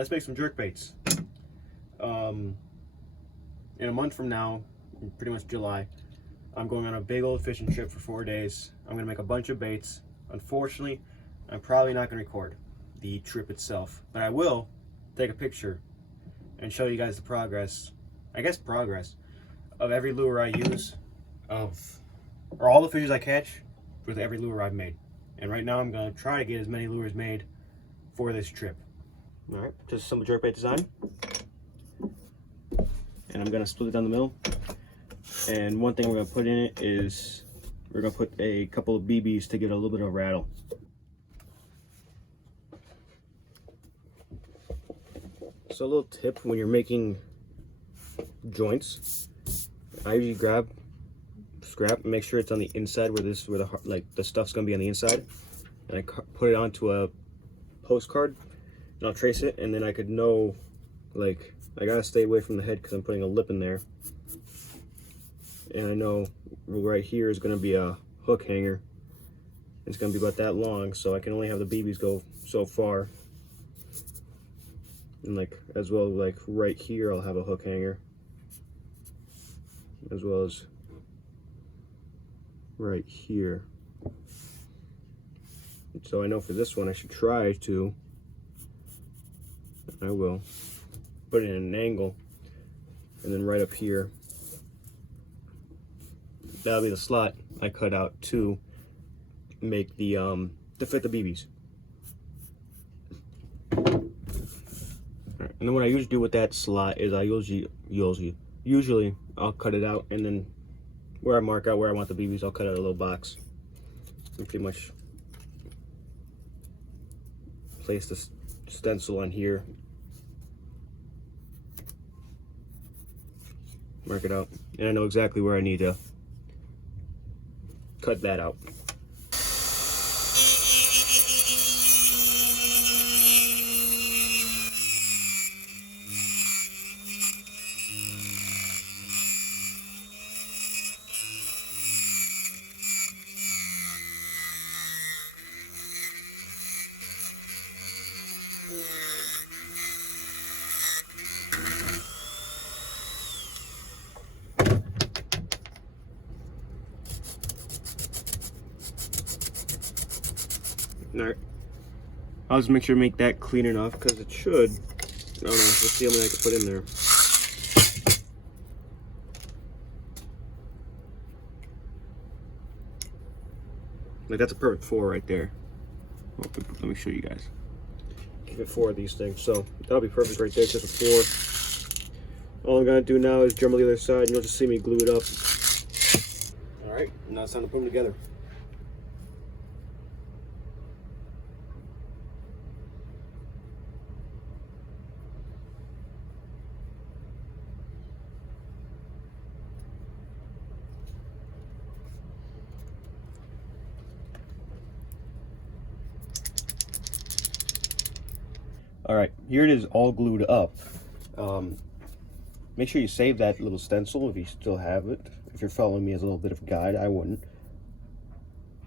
let's make some jerkbaits. In a month from now, pretty much July, I'm going on a big old fishing trip for 4 days. I'm gonna make a bunch of baits. Unfortunately, I'm probably not gonna record the trip itself, but I will take a picture and show you guys the progress, of every lure I use, or all the fishes I catch with every lure I've made. And right now I'm gonna try to get as many lures made for this trip. All right, just some jerkbait design. And I'm gonna split it down the middle. And one thing we're gonna put in it is we're gonna put a couple of BBs to give it a little bit of a rattle. So a little tip when you're making joints, I usually grab scrap and make sure it's on the inside where the stuff's gonna be on the inside, and I put it onto a postcard and I'll trace it, and then I could know, like, I gotta stay away from the head because I'm putting a lip in there, and I know right here is gonna be a hook hanger. It's gonna be about that long, so I can only have the BBs go so far. And like, as well, like right here I'll have a hook hanger, as well as right here. So I know for this one I should try to, I will put it in an angle, and then right up here, that'll be the slot I cut out to make the to fit the BBs. And then what I usually do with that slot is I usually I'll cut it out, and then where I mark out where I want the BBs, I'll cut out a little box and pretty much place the stencil on here, mark it out, and I know exactly where I need to cut that out. Alright, I'll just make sure to make that clean enough because it should, I don't know, let's see how many I can put in there. Like, that's a perfect 4 right there. Let me show you guys. Give it 4 of these things, so that'll be perfect right there, just a 4. All I'm gonna do now is drum on the other side, and you'll just see me glue it up. Alright, now it's time to put them together. Alright, here it is all glued up. Make sure you save that little stencil if you still have it. If you're following me as a little bit of a guide, I wouldn't.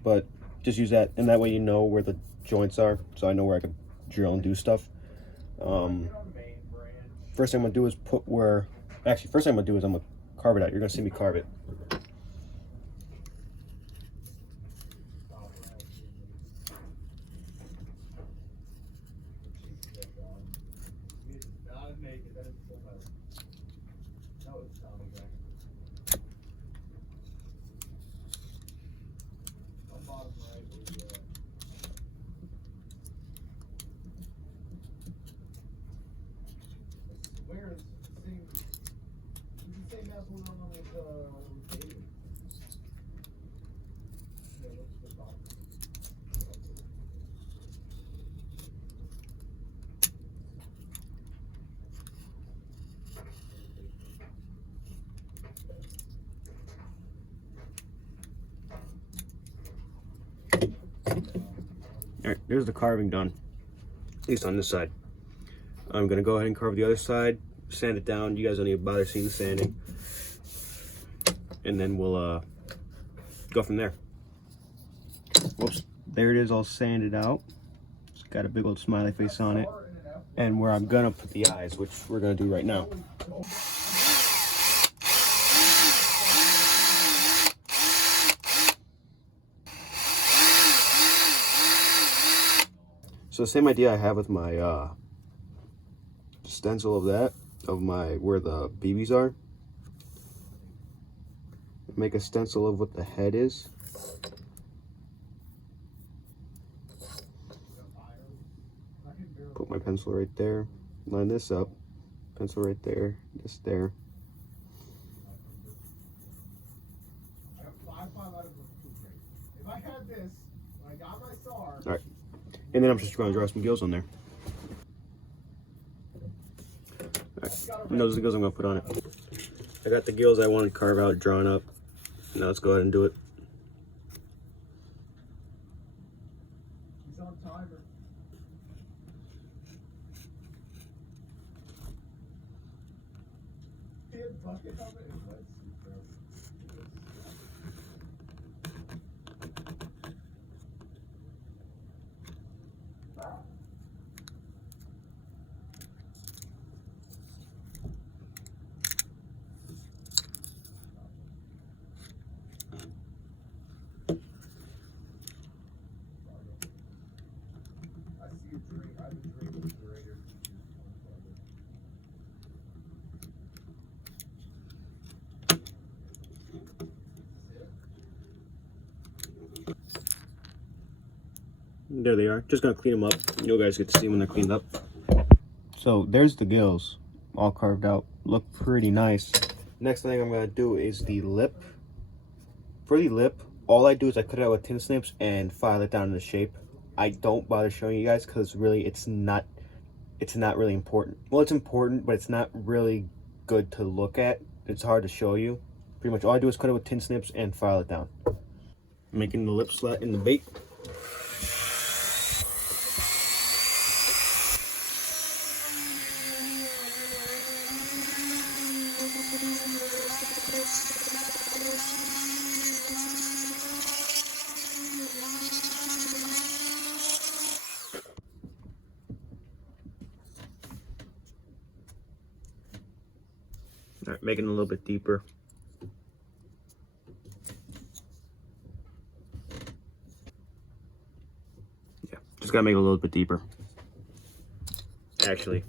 But just use that, and that way you know where the joints are, so I know where I can drill and do stuff. First thing I'm going to do is first thing I'm going to do is I'm going to carve it out. You're going to see me carve it. Alright, there's the carving done, at least on this side. I'm going to go ahead and carve the other side, sand it down. You guys don't need to bother seeing the sanding. And then we'll go from there. Whoops, there it is all sanded out. It's got a big old smiley face on it. and where I'm gonna put the eyes, which we're gonna do right now. So the same idea I have with my stencil of that, of my where the BBs are. Make a stencil of what the head is. Put my pencil right there. Line this up. Pencil right there. This there. Alright. And then I'm just going to draw some gills on there. Alright. And those are the gills I'm going to put on it. I got the gills I want to carve out, drawn up. Now let's go ahead and do it. He's on timer. Bucket helmet and wetsuit, I see a drink. I have a drink refrigerator. There they are. Just gonna clean them up. You guys get to see when they're cleaned up. So there's the gills, all carved out. Look pretty nice. Next thing I'm gonna do is the lip. For the lip, all I do is I cut it out with tin snips and file it down into shape. I don't bother showing you guys because really it's not really important. Well, it's important, but it's not really good to look at. It's hard to show you. Pretty much all I do is cut it with tin snips and file it down. Making the lip slat in the bait. All right, making it a little bit deeper. Yeah, just gotta make it a little bit deeper. Actually.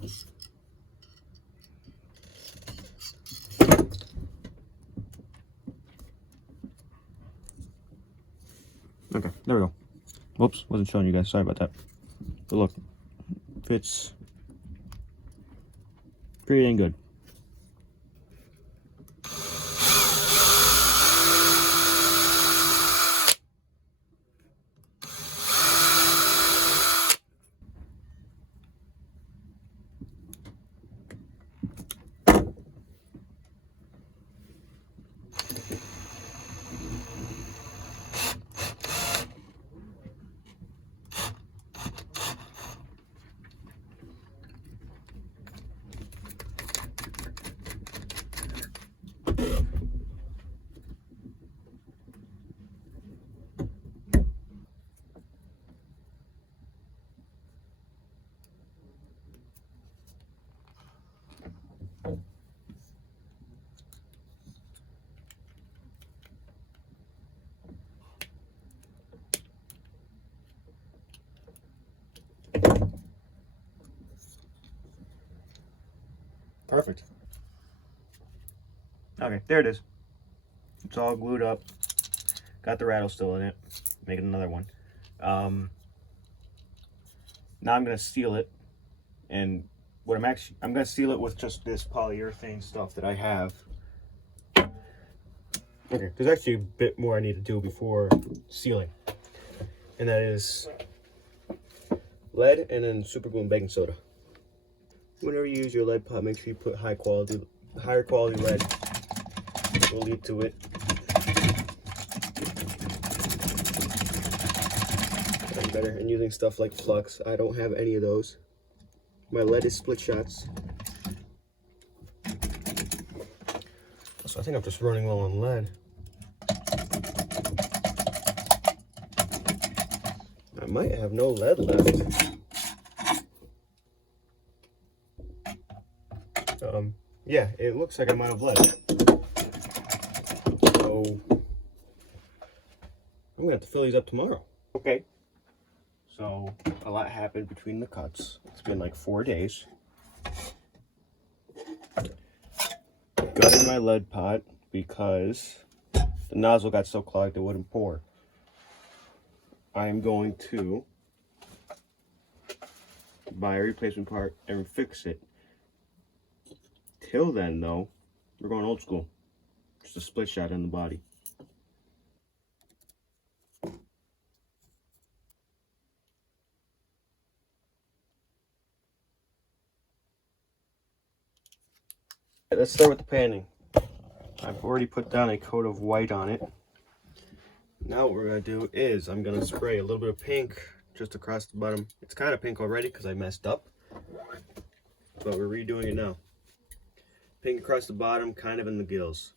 Okay, there we go. Whoops, wasn't showing you guys. Sorry about that. But look, fits pretty dang good. Perfect. Okay, there it is. It's all glued up. Got the rattle still in it. Making another one. Now I'm gonna seal it, and what I'm gonna seal it with just this polyurethane stuff that I have. Okay, there's actually a bit more I need to do before sealing, and that is lead and then super glue and baking soda. Whenever you use your lead pot, make sure you put higher quality lead. It will lead to it. Getting better. And using stuff like flux. I don't have any of those. My lead is split shots. So I think I'm just running low on lead. I might have no lead left. Yeah, it looks like I'm out of lead. So I'm gonna have to fill these up tomorrow. Okay. So a lot happened between the cuts. It's been like 4 days. Gutted my lead pot because the nozzle got so clogged it wouldn't pour. I am going to buy a replacement part and fix it. Till then, though, we're going old school. Just a split shot in the body. Let's start with the panning. I've already put down a coat of white on it. Now what we're going to do is I'm going to spray a little bit of pink just across the bottom. It's kind of pink already because I messed up, but we're redoing it now. Pink across the bottom, kind of in the gills.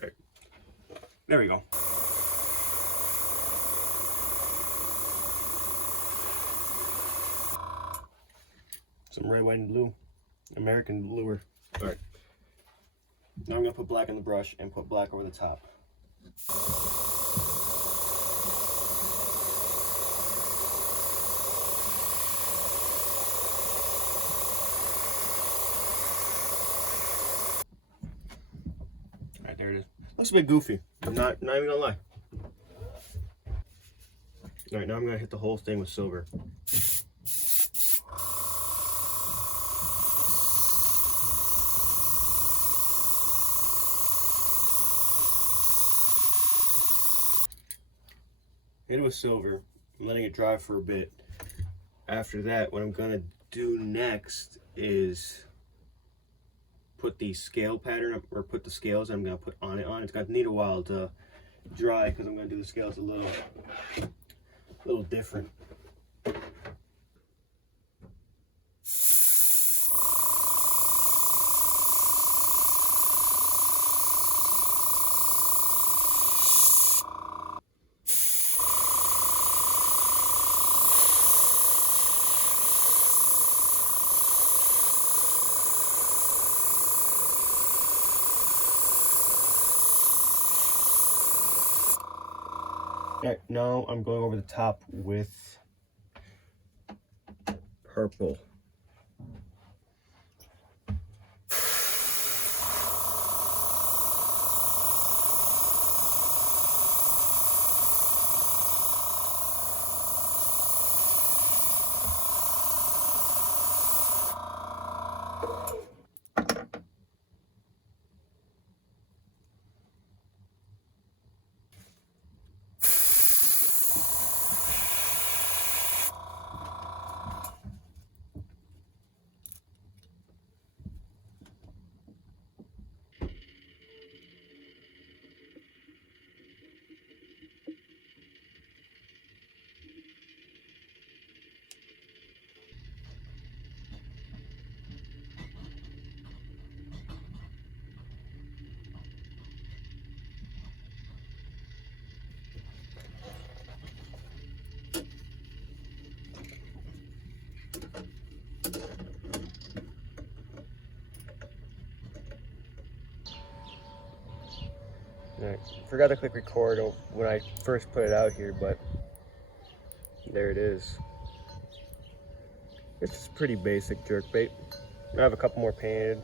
Right. There we go. Some red, white, and blue. American bluer. Alright. Now I'm going to put black in the brush and put black over the top. Alright, there it is. Looks a bit goofy. I'm not even going to lie. Alright, now I'm going to hit the whole thing with silver. Hit it with silver. I'm letting it dry for a bit. After that, what I'm gonna do next is put the scale pattern up, or put the scales I'm gonna put on it on. It's gonna need a while to dry because I'm gonna do the scales a little different. Alright, now I'm going over the top with purple. Alright, forgot to click record when I first put it out here, but there it is. It's just pretty basic jerkbait. I have a couple more painted.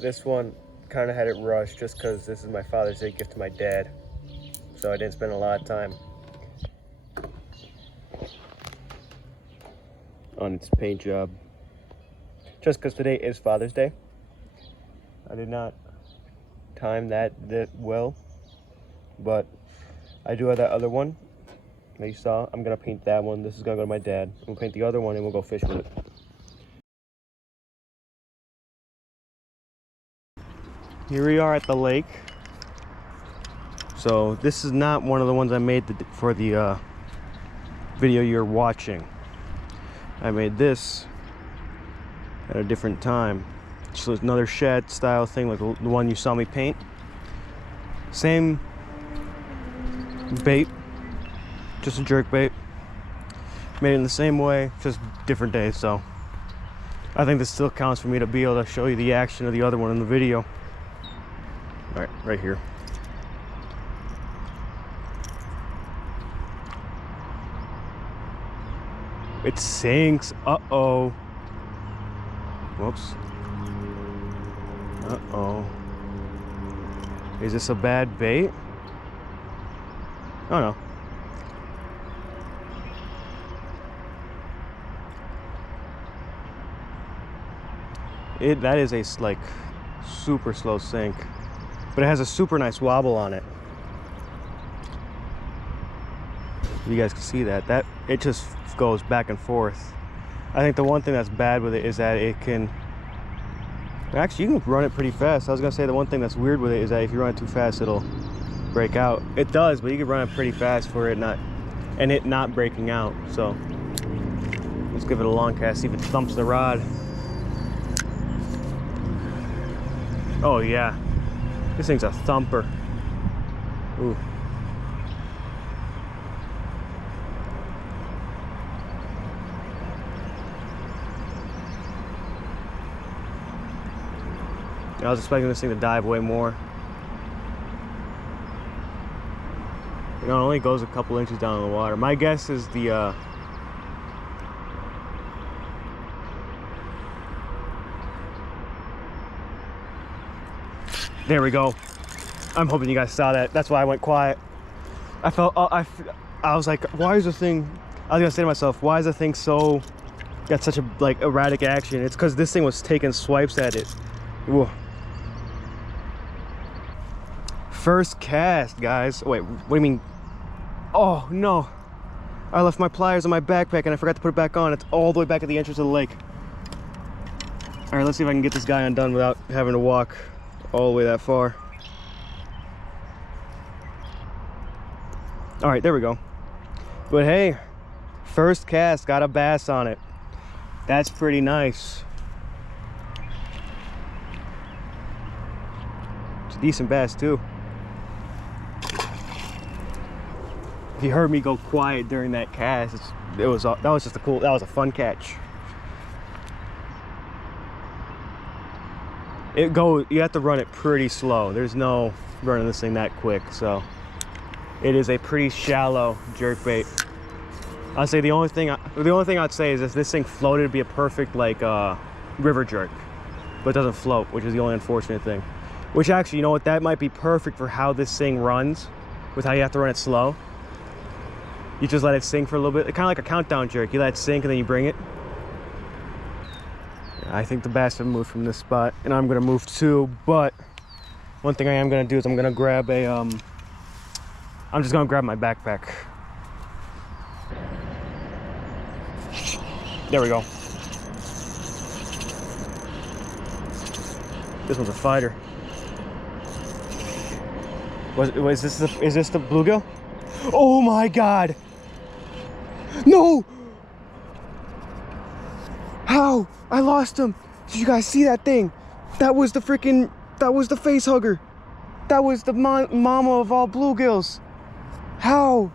This one kind of had it rushed just because this is my Father's Day gift to my dad, so I didn't spend a lot of time on its paint job. Just because today is Father's Day, I did not time that well, but I do have that other one that you saw. I'm gonna paint that one. This is gonna go to my dad. I'm gonna paint the other one and we'll go fish with it. Here we are at the lake. So this is not one of the ones I made for the video you're watching. I made this at a different time. So it's another shed style thing like the one you saw me paint. Same bait, just a jerk bait. Made it in the same way, just different day. So I think this still counts for me to be able to show you the action of the other one in the video. All right, right here. It sinks. Uh-oh. Whoops. Uh-oh. Is this a bad bait? Oh no. That is a like super slow sink, but it has a super nice wobble on it. You guys can see that it just goes back and forth. I think the one thing that's bad with it is that it can actually, you can run it pretty fast. I was gonna say the one thing that's weird with it is that if you run it too fast, it'll break out. It does, but you can run it pretty fast for it not breaking out. So let's give it a long cast, see if it thumps the rod. Oh yeah, this thing's a thumper. Ooh. I was expecting this thing to dive way more. You know, it only goes a couple inches down in the water. My guess is the there we go. I'm hoping you guys saw that. That's why I went quiet. I felt I was like, why is the thing? I was gonna say to myself, why is the thing so got such a like erratic action? It's because this thing was taking swipes at it. Whoa. First cast, guys. Wait, what do you mean? Oh no, I left my pliers in my backpack and I forgot to put it back on. It's all the way back at the entrance of the lake. All right, let's see if I can get this guy undone without having to walk all the way that far. All right, there we go. But hey, first cast, got a bass on it. That's pretty nice. It's a decent bass too. If you heard me go quiet during that cast, that was just a cool, that was a fun catch. You have to run it pretty slow. There's no running this thing that quick, so it is a pretty shallow jerk bait. I'd say the only thing I'd say is if this thing floated, it'd be a perfect like river jerk, but it doesn't float, which is the only unfortunate thing. Which actually, you know what, that might be perfect for how this thing runs, with how you have to run it slow. You just let it sink for a little bit, kind of like a countdown jerk. You let it sink and then you bring it. I think the bass have moved from this spot, and I'm gonna move too. But one thing I am gonna do is I'm gonna grab a I'm just gonna grab my backpack. There we go. This one's a fighter. Is this the bluegill? Oh my god! No! How? I lost him. Did you guys see that thing? That was the face hugger. That was the mama of all bluegills. How?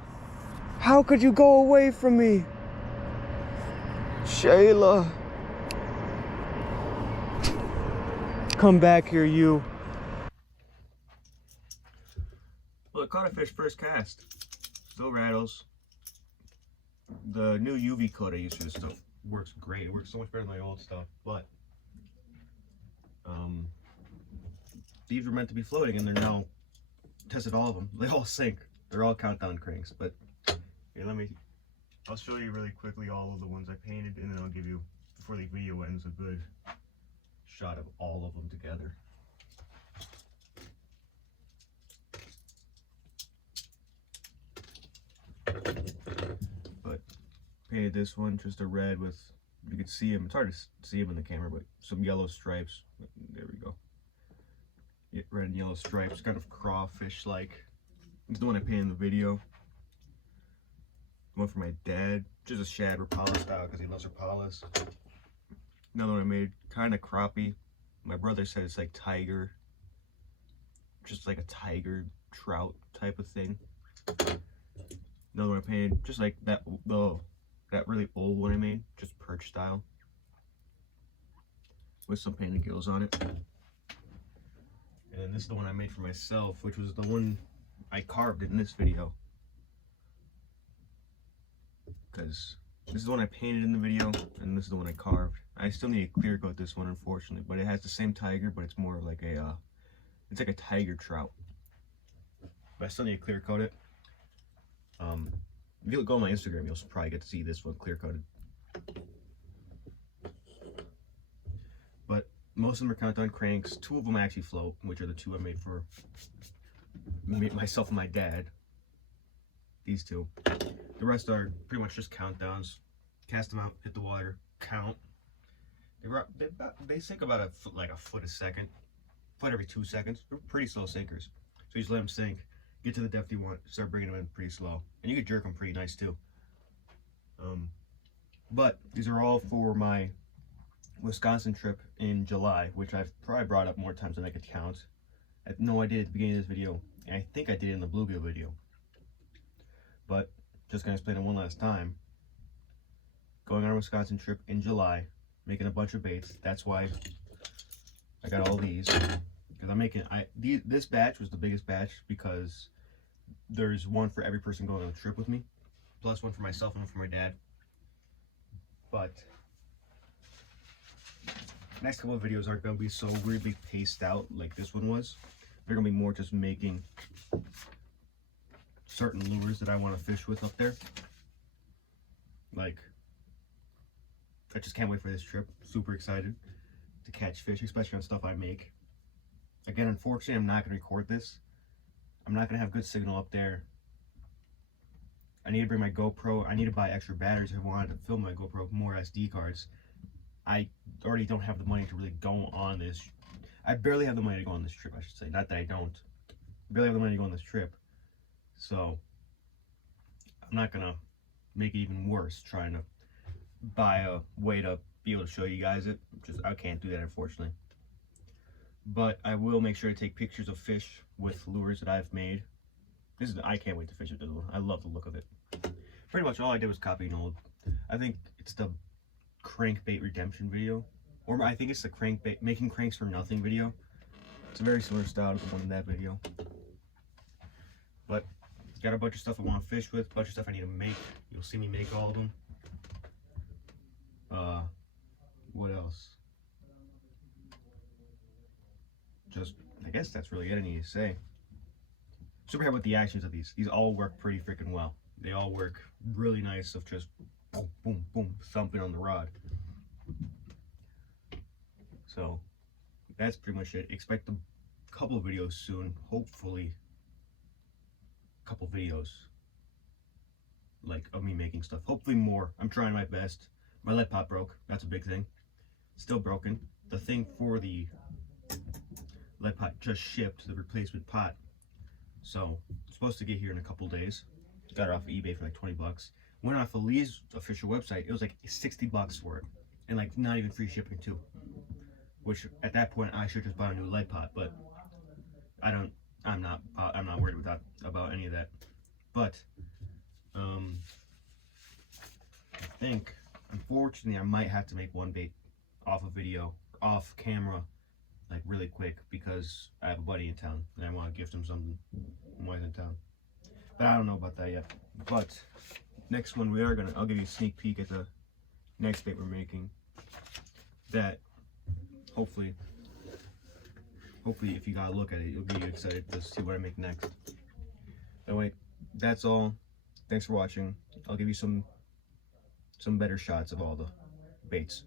How could you go away from me? Shayla. Come back here, you. Well, I caught a fish first cast. Still rattles. The new UV coat I use for this stuff works great. It works so much better than my old stuff, but these were meant to be floating, and they're now tested all of them. They all sink. They're all countdown cranks. But here, I'll show you really quickly all of the ones I painted, and then I'll give you, before the video ends, a good shot of all of them together. But painted this one just a red with, you can see him, it's hard to see him in the camera, but some yellow stripes. There we go. Yeah, red and yellow stripes, kind of crawfish like. It's the one I painted in the video. One for my dad, just a shad Rapala style because he loves Rapalas. Another one I made, kind of crappie. My brother said it's like tiger, just like a tiger trout type of thing. Another one I painted, just like that really old one I made, just perch style, with some painted gills on it. And this is the one I made for myself, which was the one I carved in this video. Because this is the one I painted in the video, and this is the one I carved. I still need to clear coat this one, unfortunately, but it has the same tiger, but it's more like a, it's like a tiger trout. But I still need to clear coat it. If you go on my Instagram, you'll probably get to see this one clear coated. But most of them are countdown cranks. 2 of them actually float, which are the 2 I made for myself and my dad. These 2. The rest are pretty much just countdowns. Cast them out, hit the water, count. They sink about a foot a second, foot every 2 seconds. They're pretty slow sinkers. So you just let them sink, get to the depth you want, start bringing them in pretty slow, and you can jerk them pretty nice too. But these are all for my Wisconsin trip in July, which I've probably brought up more times than I could count. I know I did at the beginning of this video, and I think I did it in the bluegill video. But just gonna explain it one last time. Going on a Wisconsin trip in July, making a bunch of baits. That's why I got all these. Because I'm making this batch was the biggest batch because there's one for every person going on the trip with me, plus one for myself and one for my dad. But next couple of videos aren't going to be so weirdly paced out like this one was. They're going to be more just making certain lures that I want to fish with up there. Like, I just can't wait for this trip. Super excited to catch fish, especially on stuff I make. Again, unfortunately, I'm not going to record this. I'm not going to have good signal up there. I need to bring my GoPro. I need to buy extra batteries if I wanted to film my GoPro, more SD cards. I already don't have the money to really go on this. I barely have the money to go on this trip, I should say. Not that I don't. I barely have the money to go on this trip. So, I'm not going to make it even worse trying to buy a way to be able to show you guys it. I can't do that, unfortunately. But I will make sure to take pictures of fish with lures that I've made. I can't wait to fish with this one. I love the look of it. Pretty much all I did was copy an old, I think it's the crankbait redemption video, or I think it's the crankbait making cranks for nothing video. It's a very similar style to the one in that video. But got a bunch of stuff I want to fish with, a bunch of stuff I need to make. You'll see me make all of them. What else? Just, I guess that's really it I need to say. Super happy with the actions of these. These all work pretty freaking well. They all work really nice of just boom, boom, boom, thumping on the rod. So that's pretty much it. Expect a couple of videos soon. Hopefully a couple videos like of me making stuff. Hopefully more. I'm trying my best. My lead pot broke. That's a big thing. Still broken. The thing for the lead pot just shipped, the replacement pot. So it's supposed to get here in a couple days. Got it off of eBay for like 20 bucks. Went off of Lee's official website. It was like 60 bucks for it, and like not even free shipping too. Which at that point I should just buy a new lead pot, but I'm not worried about any of that. But I think unfortunately I might have to make one bait off off camera, like really quick, because I have a buddy in town and I want to gift him something while he's in town. But I don't know about that yet. But next one I'll give you a sneak peek at the next bait we're making. That hopefully if you gotta look at it, you'll be excited to see what I make next. Anyway, that's all. Thanks for watching. I'll give you some better shots of all the baits.